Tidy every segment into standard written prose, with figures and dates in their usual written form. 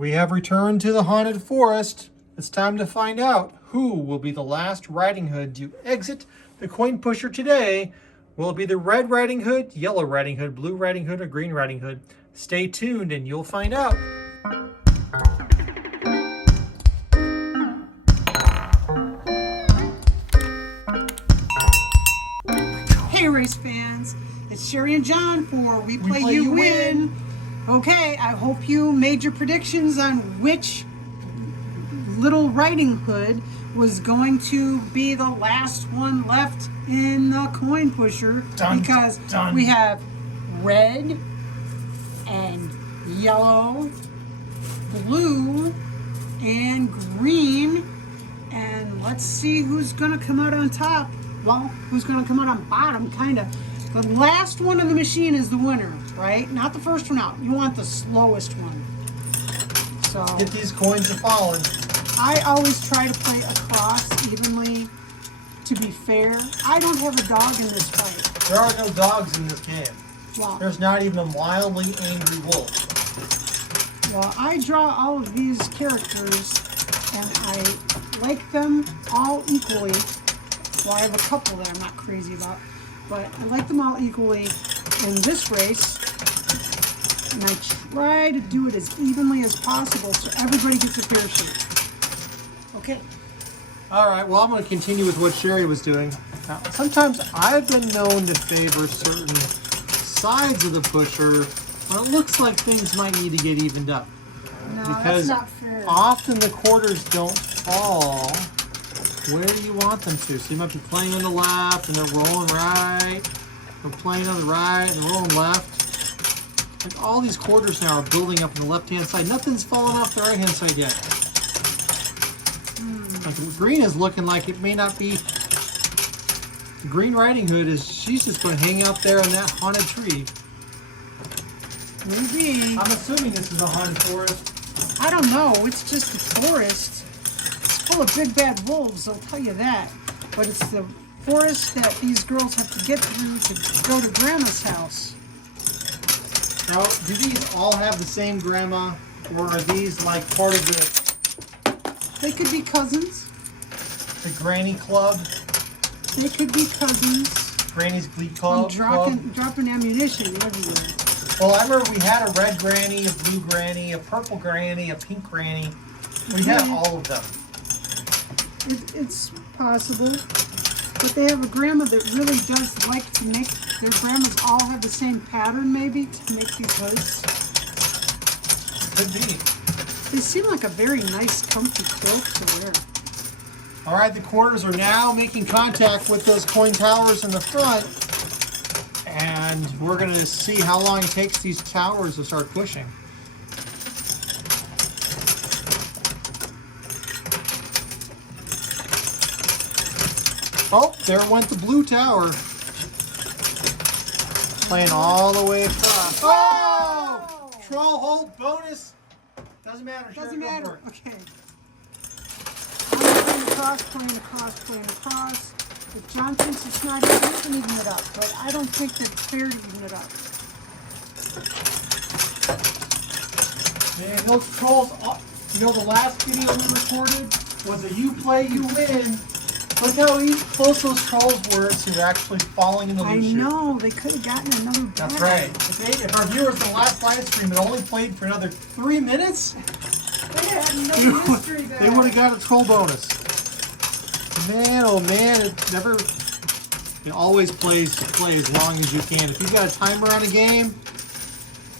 We have returned to the haunted forest. It's time to find out who will be the last Riding Hood to exit the coin pusher today. Will it be the Red Riding Hood, Yellow Riding Hood, Blue Riding Hood, or Green Riding Hood? Stay tuned and you'll find out. Hey race fans, it's Sherry and John for We Play You Win. Okay, I hope you made your predictions on which little Riding Hood was going to be the last one left in the coin pusher. Because we have red and yellow, blue and green, and let's see who's gonna come out on top. Well, who's gonna come out on bottom, kinda. The last one of the machine is the winner, right? Not the first one out. You want the slowest one. So Get these coins to falling. I always try to play across evenly to be fair. I don't have a dog in this fight. There are no dogs in this game. Well, There's not even a mildly angry wolf. well, I draw all of these characters and I like them all equally. Well, I have a couple that I'm not crazy about, but I like them all equally in this race, and I try to do it as evenly as possible so everybody gets a fair shake. Okay. All right, well, I'm going to continue with what Sherry was doing. Now, sometimes I've been known to favor certain sides of the pusher when it looks like things might need to get evened up. No, Because that's not fair. often the quarters don't fall where you want them to. So you might be playing on the left and they're rolling right, or playing on the right and they're rolling left. Like all these quarters now are building up on the left-hand side. Nothing's fallen off the right-hand side yet. Like green is looking like it may not be. The Green Riding Hood she's just going to hang out there in that haunted tree. Maybe. I'm assuming this is a haunted forest. I don't know. It's just a forest. It's full of big bad wolves, I'll tell you that. But it's the forest that these girls have to get through to go to Grandma's house. Now, do these all have the same grandma, or are these like part of the They could be cousins. Granny Club, They could be cousins. Granny's Glee I'm Club? dropping ammunition everywhere. Well, I remember we had a red granny, a blue granny, a purple granny, a pink granny. We had all of them. It's possible. But they have a grandma that really does like to make their grandmas all have the same pattern, maybe, to make these hoods. Could be. They seem like a very nice, comfy cloak to wear. All right, the quarters are now making contact with those coin towers in the front. And we're going to see how long it takes these towers to start pushing. Oh, there went the blue tower. Playing all the way across. Oh! Troll hold bonus. Doesn't matter. Doesn't Sure, go matter. for it. Okay. I'm playing across. If John thinks it's not even, he can even it up. But I don't think that it's fair to even it up. Man, those trolls, you know, the last video we recorded was a You Play, You Win. Look how close those trolls were to actually falling in the I loot chute. know. They could have gotten another bag. That's right. If our viewers in the last live stream had only played for another 3 minutes, They had another mystery bag. they would have got a troll bonus. Man, oh man, it always plays to play as long as you can. If you've got a timer on a game,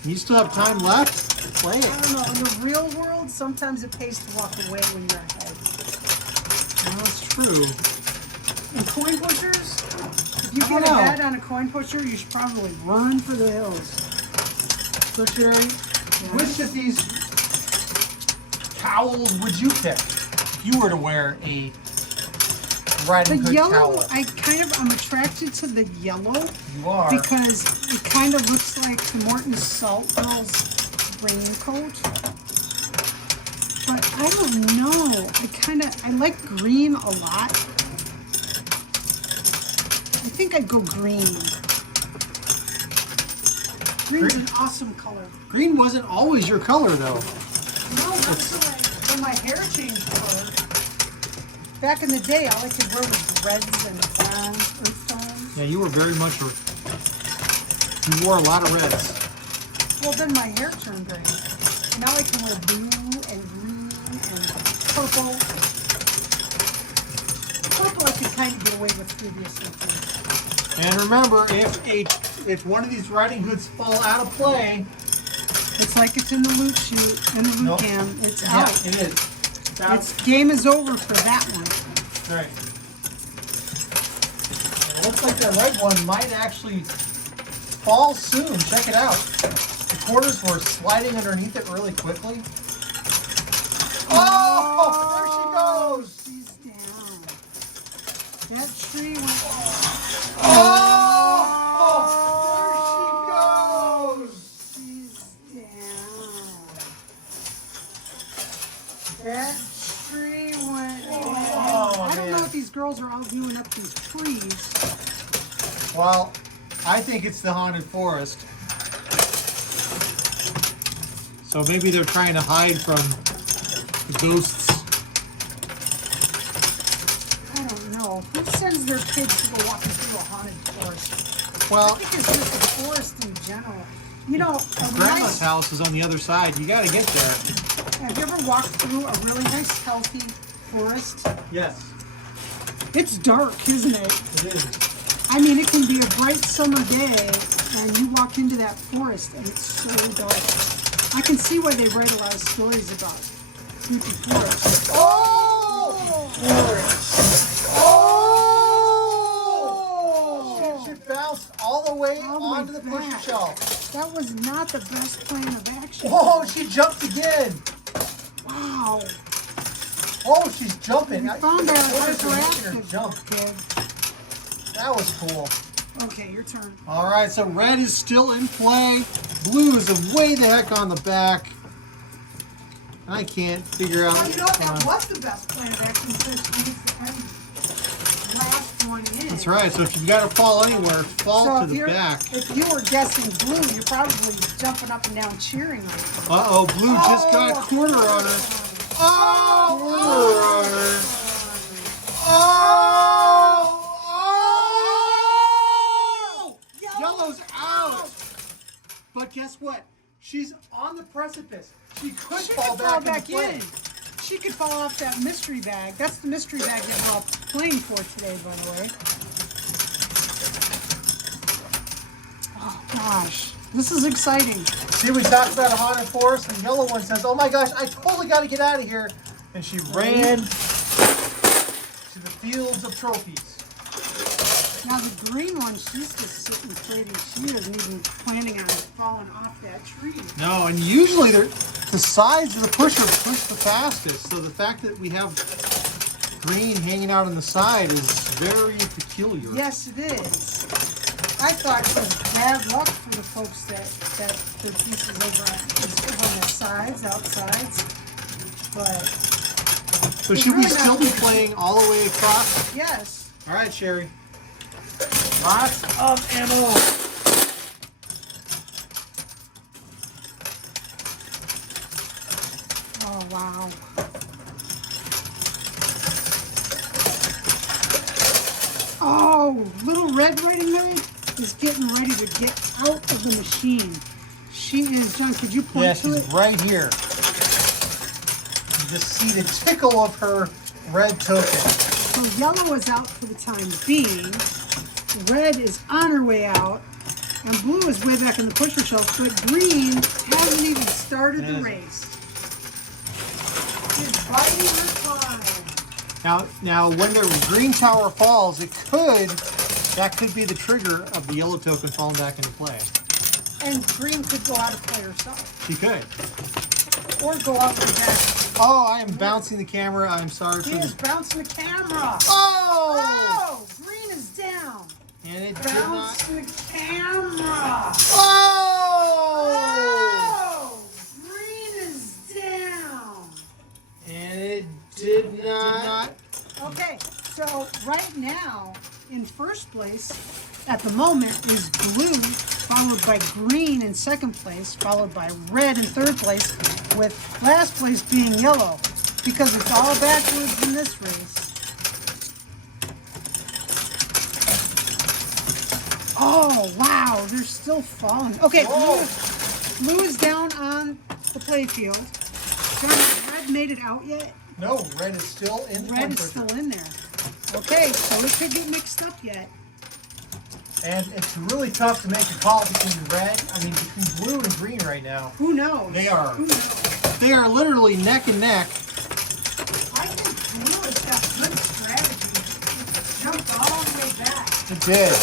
and you still have time left, play it. I don't know. In the real world, sometimes it pays to walk away when you're ahead. Well, that's true. In coin pushers, if you I don't get know. ahead on a coin pusher, you should probably run for the hills. So Sherry, which of these towels would you pick if you were to wear a Riding The Hood yellow, towel? I'm attracted to the yellow You are. because it kind of looks like the Morton Salt Girls raincoat. But I don't know. I like green a lot. I think I'd go green. Green's an awesome color. Green wasn't always your color, though. No, my hair changed color. Back in the day, all I could wear was reds and browns, earth tones. Yeah, you were very much you wore a lot of reds. Well, then my hair turned gray. And now I can wear blue and green and purple. Purple I could kind of get away with previously. And remember, if one of these riding hoods fall out of play, it's like it's in the loot chute, in the loot cam. It's out. Yeah, it is. It's game is over for that one. Right. It looks like that red one might actually fall soon. Check it out. The quarters were sliding underneath it really quickly. Oh, there she goes. She's down. That tree went. Oh, there she goes. She's down. That tree went. I don't know if these girls are all viewing up these trees. Well, I think it's the haunted forest. So maybe they're trying to hide from the ghosts. I don't know. Who sends their kids to go walking through a haunted forest? Well, I think it's just a forest in general. You know, Grandma's house is on the other side. You got to get there. Have you ever walked through a really nice, healthy forest? Yes. It's dark, isn't it? It is. I mean, it can be a bright summer day, and you walk into that forest, and it's so dark. I can see why they write a lot of stories about creepy forests. Oh! Oh! She bounced all the way onto the pusher shelf. That was not the best plan of action. Whoa, she jumped again. Wow. Oh, she's jumping. You found that hyperactive jump, kid. That was cool. Okay, your turn. All right, so red is still in play. Blue is way the heck on the back. I can't figure out. You know what? That was the best plan of action because she was the last one in. That's right. So if you've got to fall anywhere, fall to the back. If you were guessing blue, you're probably jumping up and down cheering. Uh-oh, blue just got a quarter on her. Oh! Quarter on her. Oh! Yellow's out. But guess what? She's on the precipice. She could fall back in. She could fall off that mystery bag. That's the mystery bag that we're all playing for today, by the way. Oh, gosh. This is exciting. See, we talked about a haunted forest, and the yellow one says, oh my gosh, I totally got to get out of here. And she ran to the fields of trophies. Now the green one, she's just sitting pretty. She isn't even planning on falling off that tree. No, and usually the sides of the pusher push the fastest. So the fact that we have green hanging out on the side is very peculiar. Yes, it is. I thought it was bad luck for the folks that their pieces over on the sides, outsides. But so should we still be playing all the way across? Yes. All right, Sherry. Lots of ammo. Oh, wow. Oh, little Red Riding Hood is getting ready to get out of the machine. She is, John, could you point to it? Yeah, she's right here. You just see the tickle of her red token. So yellow is out for the time being. Red is on her way out. And blue is way back in the pusher shelf. But green hasn't even started the race. She's biding her time. Now, when the green tower falls, that could be the trigger of the yellow token falling back into play. And green could go out of play herself. She could. Or go off the back. Oh, I am bouncing the camera. I'm sorry. She is bouncing the camera. Oh! Oh! Green is down. And it Bounce the camera. Oh! Green is down. And it did not. Okay, so right now, in first place, at the moment, is blue, followed by green in second place, followed by red in third place, with last place being yellow. because it's all backwards in this race. Oh, wow, they're still falling. Okay, blue is down on the playfield. John, has red made it out yet? No, red is still in the Red is still in there. Okay, so it could get mixed up yet. And it's really tough to make a call between between blue and green right now. Who knows? They are. Who knows? They are literally neck and neck. I think blue has got good strategy. It jumped all the way back. It did.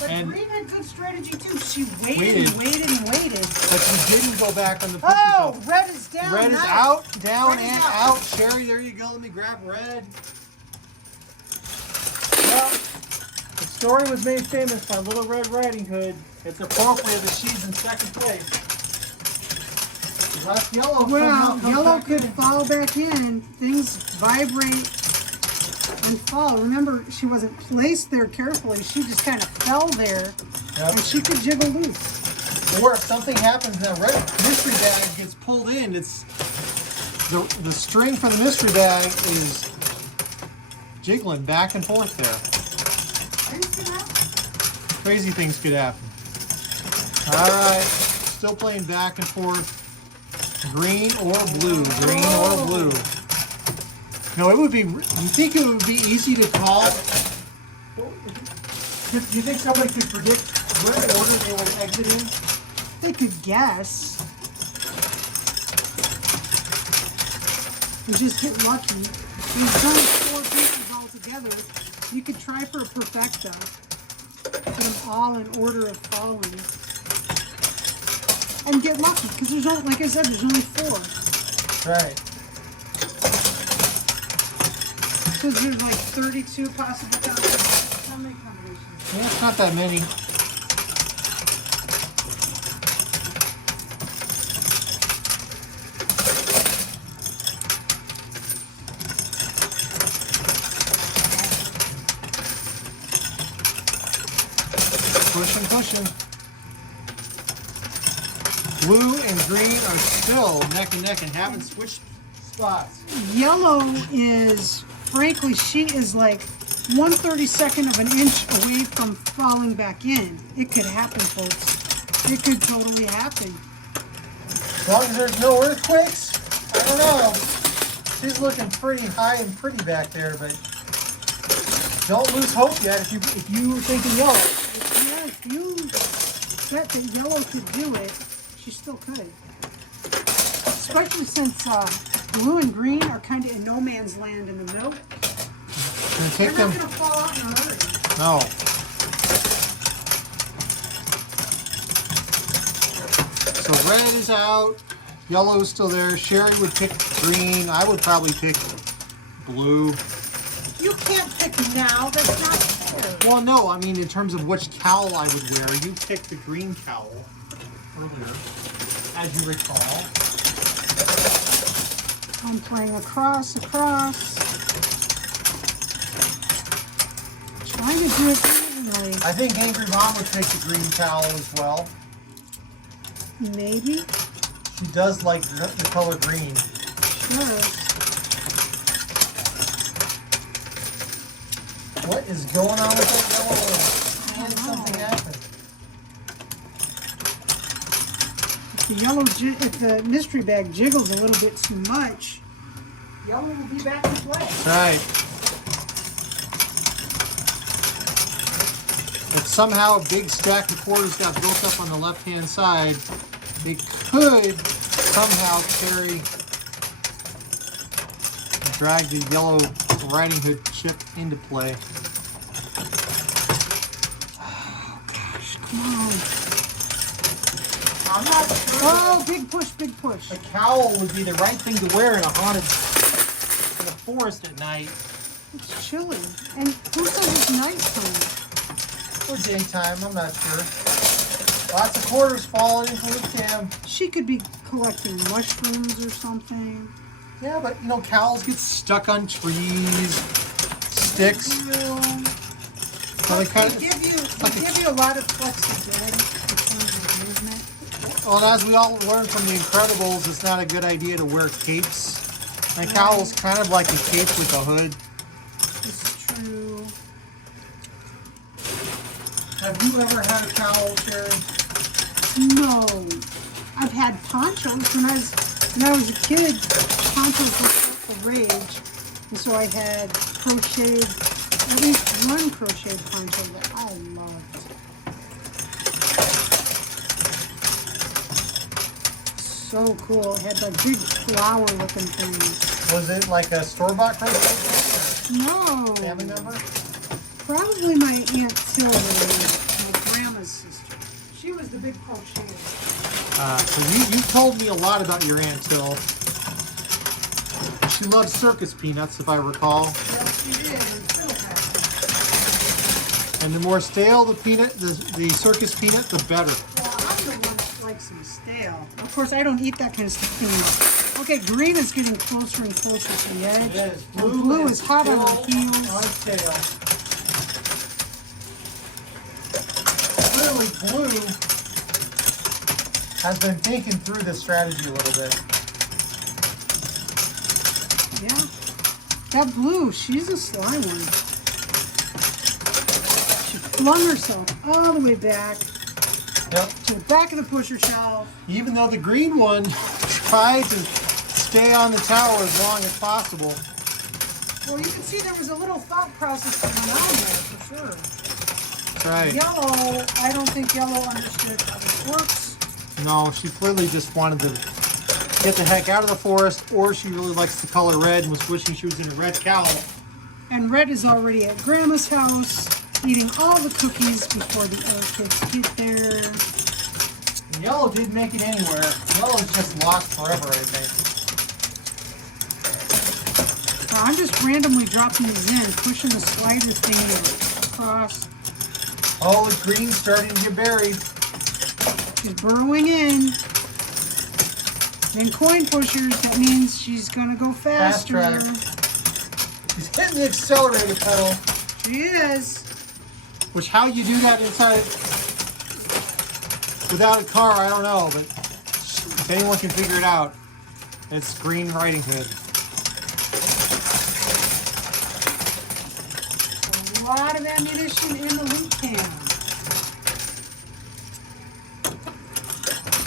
But And green had good strategy too. She waited and waited and waited. But she didn't go back on the pusher. Oh, red is down. Red is nice. out, down Red is and out. Sherry, there you go. Let me grab red. Well, the story was made famous by Little Red Riding Hood. It's appropriate that she's in second place. Left yellow. Well, yellow could fall back in. Things vibrate and fall. Remember, she wasn't placed there carefully. She just kind of fell there, and she could jiggle loose. Or if something happens and that red mystery bag gets pulled in, it's the string from the mystery bag is jiggling back and forth there. Crazy things could happen. All right, still playing back and forth. Green or blue, green or blue. No, it would be. You think it would be easy to call? Do you think somebody could predict what order they would exit in? They could guess. And just get lucky. There's only 4 pieces all together. You could try for a perfecta. Put them all in order of falling. And get lucky, because there's only, like I said, there's only 4. Right. So there's like 32 possible combinations. How many combinations? Yeah, it's not that many. Pushing, pushing. Blue and green are still neck and neck and haven't switched spots. Yellow is, frankly, she is like 1/32 of an inch away from falling back in. It could happen, folks. It could totally happen. As long as there's no earthquakes, I don't know. She's looking pretty high and pretty back there, but don't lose hope yet if you were thinking yellow. Yeah, if you bet that yellow could do it, she still could. Especially since blue and green are kind of in no man's land in the middle. They're not going to fall out in a hurry. No. So red is out. Yellow is still there. Sherry would pick green. I would probably pick blue. You can't pick now. That's not fair. Well, no. I mean, in terms of which cowl I would wear, you picked the green cowl earlier, as you recall. I'm playing across. Trying to do it evenly. I think Angry Mom would pick the green cowl as well. Maybe. She does like the color green. Sure. What is going on with that yellow? And something happened. If the mystery bag jiggles a little bit too much, yellow will be back in play. Right. If somehow a big stack of quarters got built up on the left-hand side, they could somehow drag the yellow riding hood chip into play. Oh gosh, come on. I'm not sure. Oh, big push. A cowl would be the right thing to wear in a forest at night. It's chilly. And who says it's nighttime? Or daytime, I'm not sure. Lots of quarters falling into the dam. She could be collecting mushrooms or something. Yeah, but cowls get stuck on trees, sticks. So they give you a lot of flexibility in terms of movement. Well, as we all learned from The Incredibles, it's not a good idea to wear capes My cowl's kind of like encased with a hood. This is true. Have you ever had a cowl, Sherry? No. I've had ponchos when I was a kid. Ponchos were the rage. And so I had crocheted, at least one crocheted poncho that I loved. So cool. It had like big flower looking things. Was it like a store-bought crochet? No. Family member? Probably my Aunt Tilly, my grandma's sister. She was the big crocheter. So you told me a lot about your Aunt Till. She loves circus peanuts, if I recall. Yes, she did. And the more stale the peanut, the circus peanut, the better. Well, I'm the one that likes them stale. Of course, I don't eat that kind of stuff anymore. Okay, green is getting closer and closer to the edge. It is. And blue is hot on the heels. On tail. Clearly, blue has been thinking through this strategy a little bit. Yeah. That blue, she's a sly one. She flung herself all the way back to the back of the pusher shelf. Even though the green one tried to stay on the tower as long as possible. Well, you can see there was a little thought process going on there for sure. That's right. Yellow, I don't think Yellow understood how this works. No, she clearly just wanted to get the heck out of the forest, or she really likes the color red and was wishing she was in a red cowl. And Red is already at Grandma's house, eating all the cookies before the other kids get there. And yellow didn't make it anywhere. Yellow's just lost forever, I think. Now, I'm just randomly dropping these in, pushing the slider thing across. Oh, the green's starting to get buried. She's burrowing in. Then coin pushers, that means she's gonna go faster. Fast track. She's hitting the accelerator pedal. She is. Which, how you do that inside without a car, I don't know, but if anyone can figure it out, it's Green Riding Hood. A lot of ammunition in the loot can.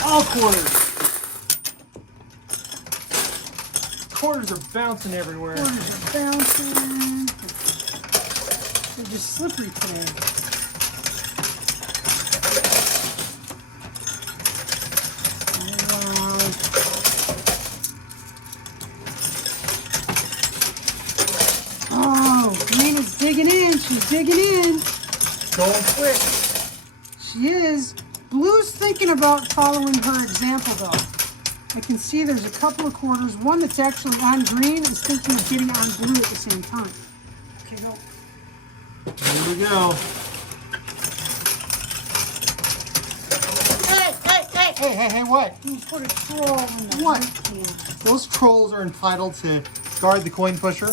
All quarters. Quarters are bouncing everywhere. Quarters are bouncing. They're just slippery today. Oh, Green is digging in. She's digging in. Going quick. She is. Blue's thinking about following her example, though. I can see there's a couple of quarters. One that's actually on green is thinking of getting on blue at the same time. Okay, go. Here we go. Hey, what? You put a troll in the What? loot can. Those trolls are entitled to guard the coin pusher.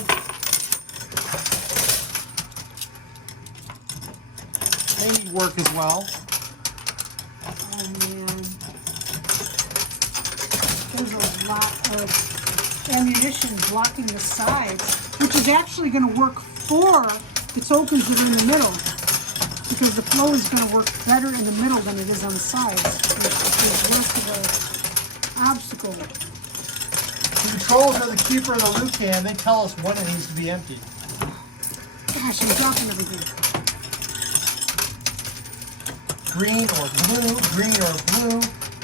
They need work as well. Oh man. There's a lot of ammunition blocking the sides, which is actually going to work for the tokens that are in the middle, because the flow is going to work better in the middle than it is on the sides. There's less of an obstacle. The trolls are the keeper of the loot can. They tell us when it needs to be empty. Gosh, I'm dropping everything. Green or blue, green or blue.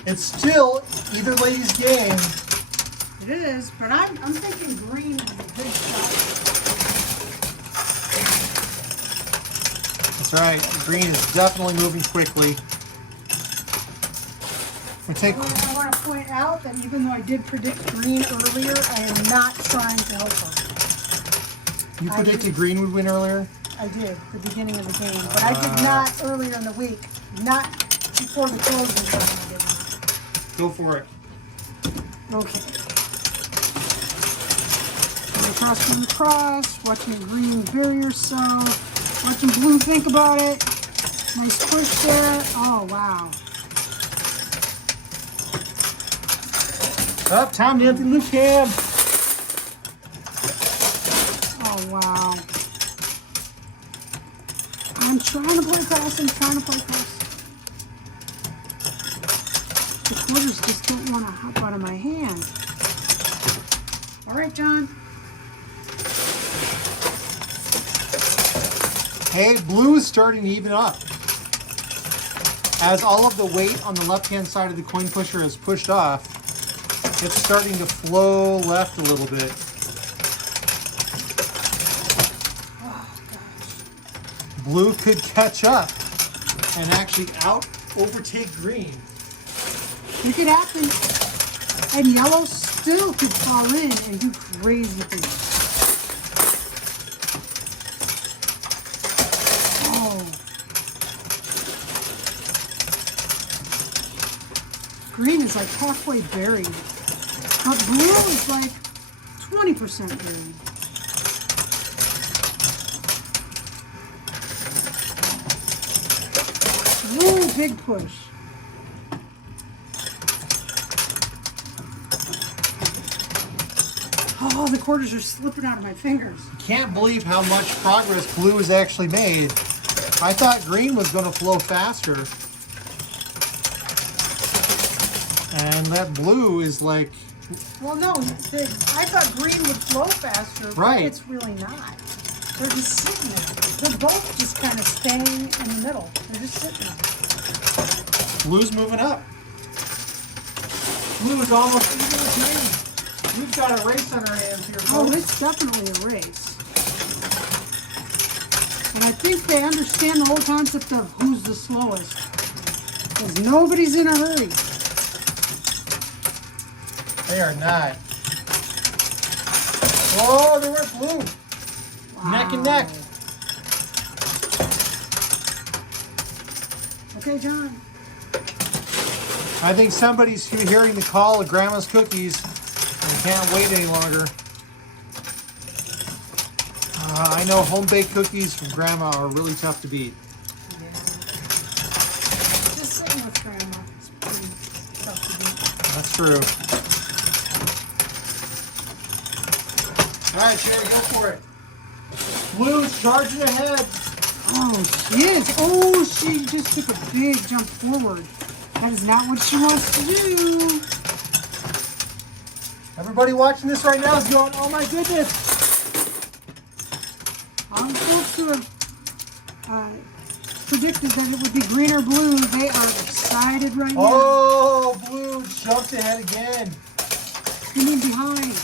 It's still either lady's game. It is, but I'm thinking green is a good shot. That's right. The green is definitely moving quickly. We take. I want to point out that even though I did predict green earlier, I am not trying to help her. You predicted green would win earlier? I did, at the beginning of the game, but I did not earlier in the week. Not before the closing session, I didn't. Go for it. Okay. Going across, watching green bury herself, watching blue think about it. Nice push there. Oh, wow. Up, time to empty loot can. Oh, wow. I'm trying to play fast. The quarters just don't want to hop out of my hand. All right, John. Hey, blue is starting to even up. As all of the weight on the left-hand side of the coin pusher is pushed off, it's starting to flow left a little bit. Oh, gosh. Blue could catch up and actually overtake green. It could happen. And yellow still could fall in and do crazy things. Oh. Green is like halfway buried. But blue is like 20% buried. Ooh, big push. Oh, the quarters are slipping out of my fingers. Can't believe how much progress blue has actually made. I thought green was going to flow faster. And that blue is like... Well, no, I thought green would flow faster, right. But it's really not. They're just sitting there. They're both just kind of staying in the middle. They're just sitting there. Blue's moving up. Blue is almost even with green. We've got a race on our hands here, folks. Oh, it's definitely a race. And I think they understand the whole concept of who's the slowest. Because nobody's in a hurry. They are not. Oh, they went blue. Wow. Neck and neck. Okay, John. I think somebody's hearing the call of Grandma's cookies and can't wait any longer. I know home-baked cookies from Grandma are really tough to beat. Yeah. Just sitting with Grandma is pretty tough to do. That's true. All right, Sherry, go for it. Blue's charging ahead. Oh, she is. Oh, she just took a big jump forward. That is not what she wants to do. Everybody watching this right now is going, oh my goodness. I'm supposed to have predicted that it would be green or blue. They are excited right now. Oh, blue jumped ahead again. You mean behind?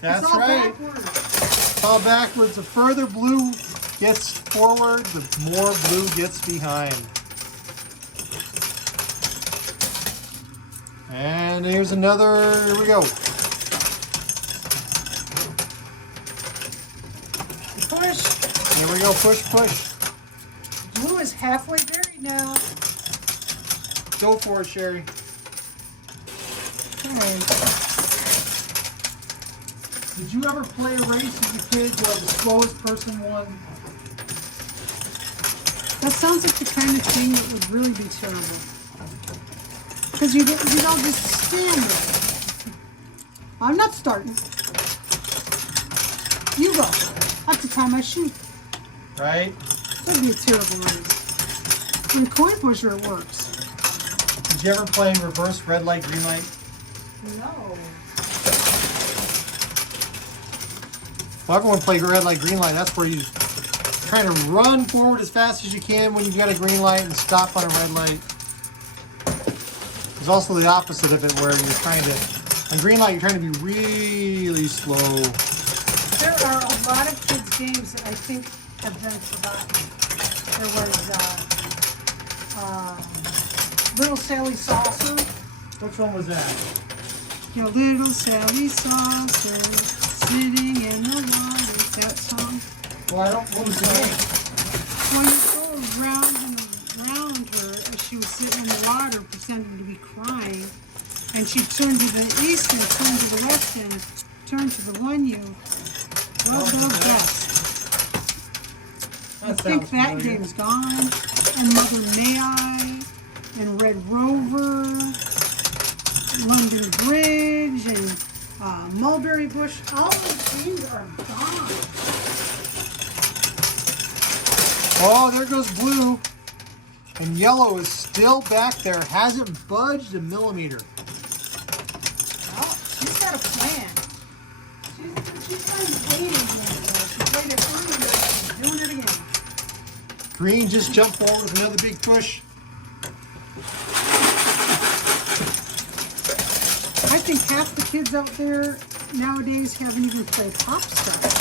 That's it's all right. backwards. It's all backwards. The further blue gets forward, the more blue gets behind. And here's another, here we go. Push. Here we go, push, push. Blue is halfway buried now. Go for it, Sherry. Okay. Did you ever play a race as a kid where the slowest person won? That sounds like the kind of thing that would really be terrible. Because you'd all just stand there. I'm not starting. You go. I have to tie my shoe. Right? That'd be a terrible race. In the coin pusher, it works. Did you ever play reverse red light, green light? No. Well, everyone played red light, green light. That's where you trying to run forward as fast as you can when you got a green light and stop on a red light. There's also the opposite of it where you're trying to, on green light, you're trying to be really slow. There are a lot of kids' games that I think have been forgotten. There was Little Sally Saucer. Which one was that? Your little Sally Saucer sitting in the water. That song. Well, I don't, what was the name? When you go around and around her as she was sitting in the water pretending to be crying, and she'd turn to the east and turn to the west and turn to the one you love the best. I think that game's gone. And Mother May I, and Red Rover, London Bridge, and mulberry bush. All the greens are gone. Oh, there goes blue. And yellow is still back there. Hasn't budged a millimeter. Oh, she's got a plan. She's playing waiting game. She played it earlier. She's doing it again. Green just jumped forward with another big push. I think half the kids out there nowadays haven't even played hopscotch.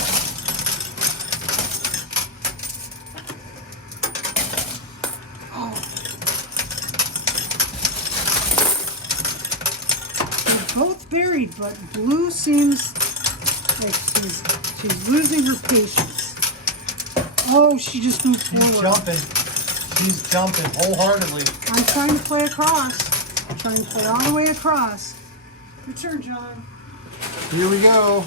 Oh. They're both buried, but blue seems like she's losing her patience. Oh, she just moved forward. She's jumping wholeheartedly. I'm trying to play across. I'm trying to play all the way across. Your turn, John. Here we go.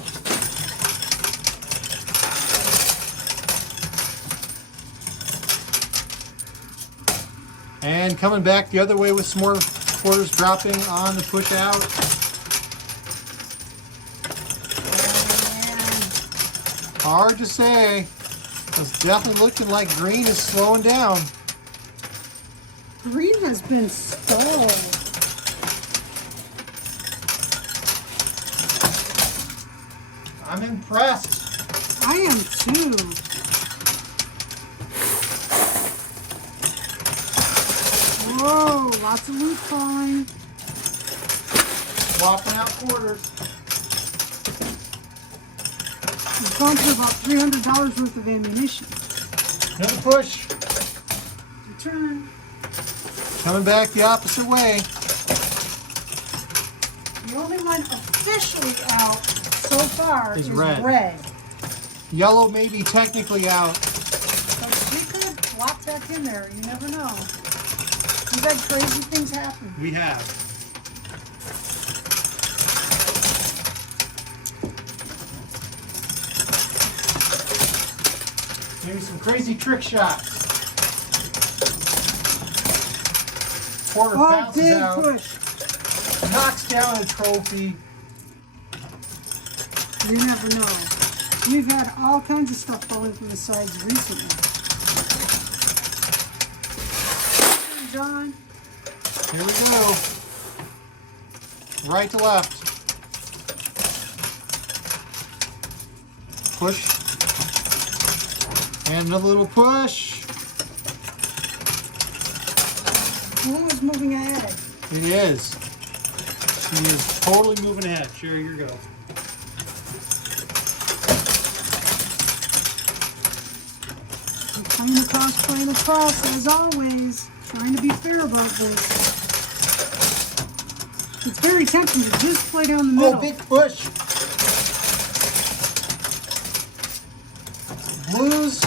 And coming back the other way with some more quarters dropping on the push out. Hard to say. It's definitely looking like green is slowing down. Green has been stalled. I'm impressed. I am too. Whoa, lots of loot falling. Swapping out quarters. We've gone through about $300 worth of ammunition. Another push. Your turn. Coming back the opposite way. The only one officially out so far is red. Yellow may be technically out. But she could flop back in there. You never know. We've had crazy things happen. We have. Maybe some crazy trick shots. Quarter bounces big out. push. Knocks down a trophy. You never know. We've had all kinds of stuff falling from the sides recently. John. Here we go. Right to left. Push. And another little push. Blue is moving ahead. It is. She is totally moving ahead. Sherry, here you go. Playing across, as always. Trying to be fair about this. It's very tempting to just play down the middle. Oh, big push. Blues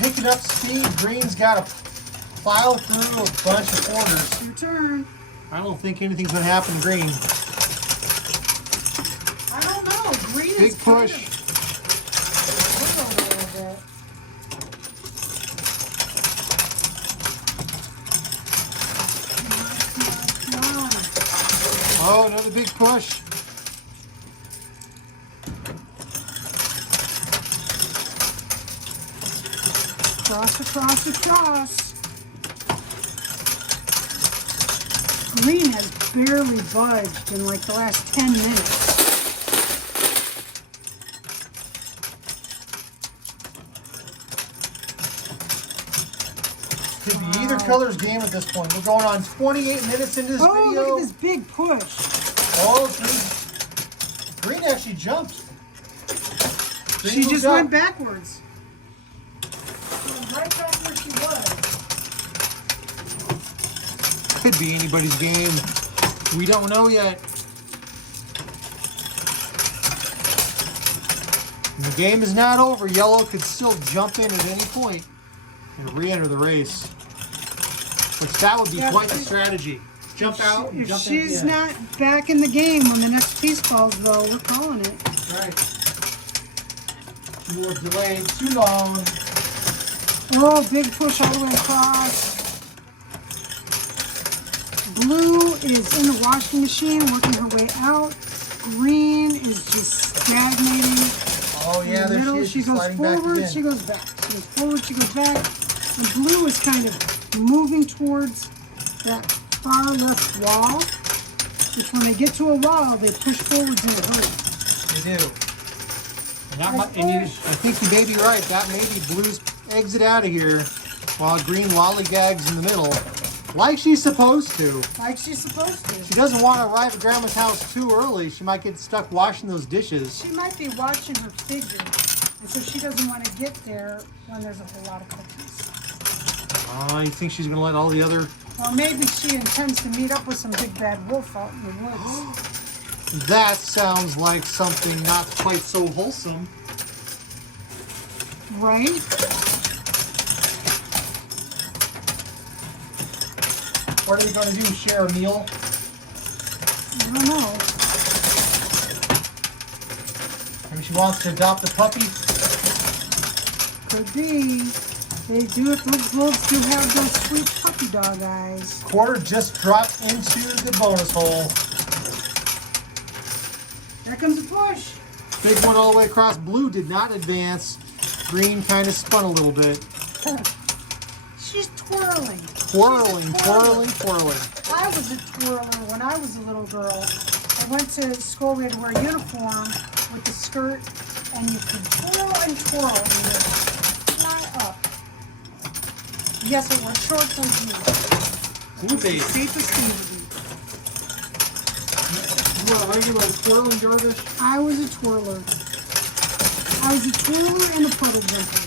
picking up speed. Green's got to file through a bunch of quarters. Your turn. I don't think anything's going to happen to Green. I don't know. Green Big is push. kind of a little bit. Oh, another big push. Across. Green has barely budged in like the last 10 minutes. Could be either color's game at this point. We're going on 28 minutes into this Oh, video. look at this big push. Oh, Green actually jumped. Green She moved just up. went backwards. Right back where she was. Could be anybody's game. We don't know yet. And the game is not over. Yellow could still jump in at any point and re-enter the race. Which that would be quite the strategy. Jump out and If jump in. she's not back in the game when the next piece falls, though, we're calling it. Right. You were delayed too long. Oh, big push all the way across. Blue is in the washing machine, working her way out. Green is just stagnating. Oh yeah, there she is. She goes sliding back forward, again. she goes back. She goes forward, she goes back. And blue is kind of moving towards that far left wall. Which when they get to a wall, they push forwards in a hurry. They do. And that might, I think you may be right. That may be Blue's exit out of here while Green lollygags in the middle. Like she's supposed to. Like she's supposed to. She doesn't want to arrive at Grandma's house too early. She might get stuck washing those dishes. She might be watching her figure. And so she doesn't want to get there when there's a whole lot of cookies. Oh, you think she's going to let all the other... Or maybe she intends to meet up with some big bad wolf out in the woods. That sounds like something not quite so wholesome. Right? What are they going to do? Share a meal? I don't know. Maybe she wants to adopt a puppy? Could be. They do it. Those wolves do have those sweet puppy dog eyes. Quarter just dropped into the bonus hole. There comes a push. Big one all the way across. Blue did not advance. Green kind of spun a little bit. She's twirling. Twirling, twirling, twirling. I was a twirler when I was a little girl. I went to school, we had to wear a uniform with the skirt, and you could twirl and twirl and you would fly up. Yes, it was shorts and jeans. Blue baby. Safest thing to do. You were a regular twirling dervish? I was a twirler. I was a twirler and a puddle jumper.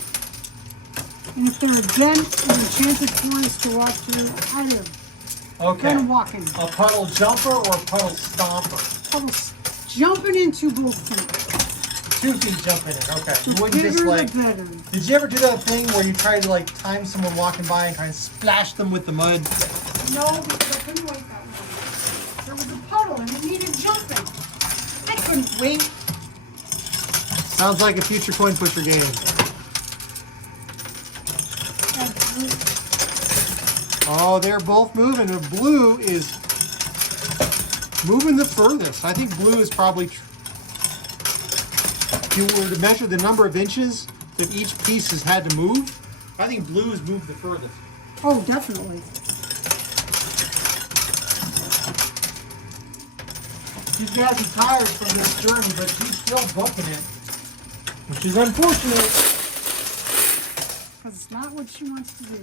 And if there had been an enchanted forest to walk through, I'd have Okay. been walking. A puddle jumper or a puddle stomper? Puddles jumping into both feet. 2 feet jumping in. Okay. The You wouldn't just bigger, like... the better. Did you ever do that thing where you try to like time someone walking by and kind of splash them with the mud? No, because I couldn't wait that long. There was a puddle and it needed jumping. I couldn't wait. Sounds like a future coin pusher game. Oh, they're both moving. And Blue is moving the furthest. I think Blue is probably... If you were to measure the number of inches that each piece has had to move, I think Blue has moved the furthest. Oh, definitely. She's got to be tired from this journey, but she's still booking it. Which is unfortunate. Because it's not what she wants to do.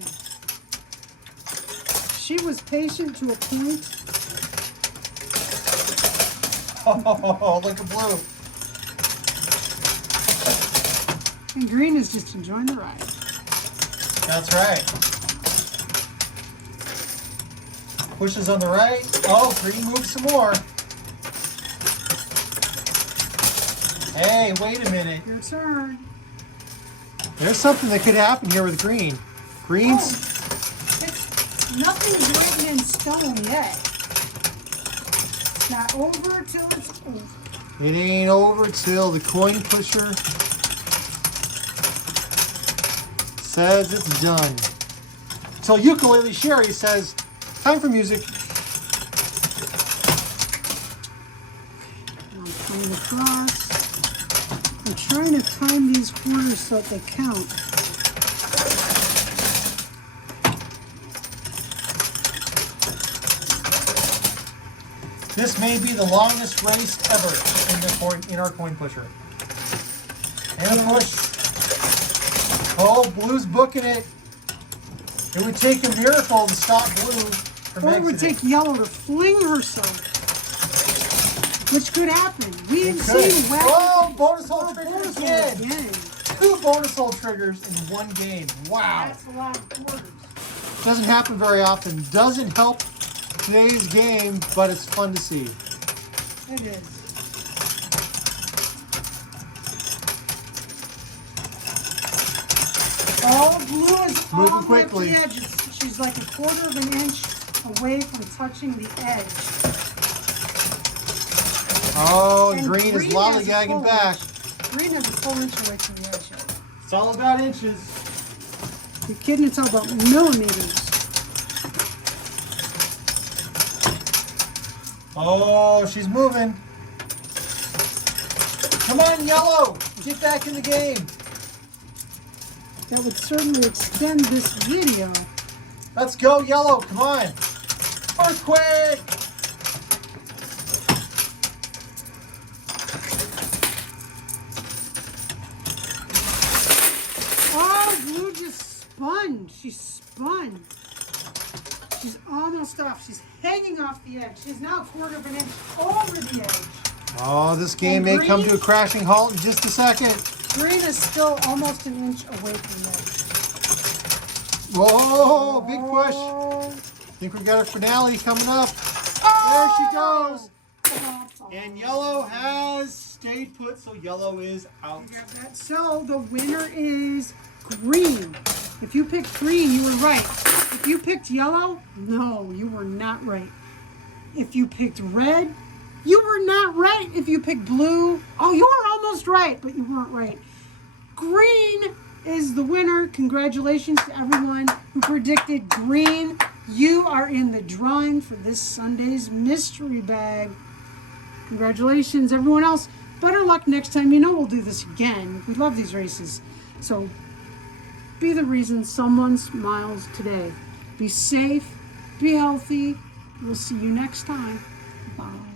She was patient to a point. Oh, look at Blue. And Green is just enjoying the ride. That's right. Pushes on the right. Oh, Green moves some more. Hey, wait a minute. Your turn. There's something that could happen here with Green. Green's... Nothing's written in stone yet. It's not over till it's over. It ain't over till the coin pusher says it's done. Till Ukulele Sherry says, time for music. I'm playing across. I'm trying to time these corners so that they count. This may be the longest race ever in our coin pusher. And a push. Oh, Blue's booking it. It would take a miracle to stop Blue from Or it would exiting. take Yellow to fling herself. Which could happen. We It didn't could. see Web. Oh, bonus hole Oh, trigger bonus hole again. again. 2 bonus hole triggers in one game. Wow. That's a lot of quarters. Doesn't happen very often. Doesn't help today's game, but it's fun to see. It is. Oh, Blue is Moving all quickly. at the edge. She's like a quarter of an inch away from touching the edge. Oh, and And Green is Green has a lollygagging full back. Green has a full inch away from the edge. It's all about inches. You're kidding? It's all about millimeters. Oh, she's moving. Come on, yellow. Get back in the game. That would certainly extend this video. Let's go, yellow. Come on. Earthquake. Oh, blue just spun. She spun. She's almost off. She's hanging off the edge. She's now a quarter of an inch over the edge. Oh, this game may come to a crashing halt in just a second. Green is still almost an inch away from the edge. Whoa, big push. Oh. Think we've got a finale coming up. Oh. There she goes. And yellow has stayed put, so yellow is out. You got that? So the winner is green. If you picked green, you were right. If you picked yellow, no, you were not right. If you picked red, you were not right. If you picked blue, oh, you were almost right, but you weren't right. Green is the winner. Congratulations to everyone who predicted green. You are in the drawing for this Sunday's mystery bag. Congratulations, everyone else. Better luck next time. You know we'll do this again. We love these races. So be the reason someone smiles today. Be safe, be healthy. We'll see you next time. Bye.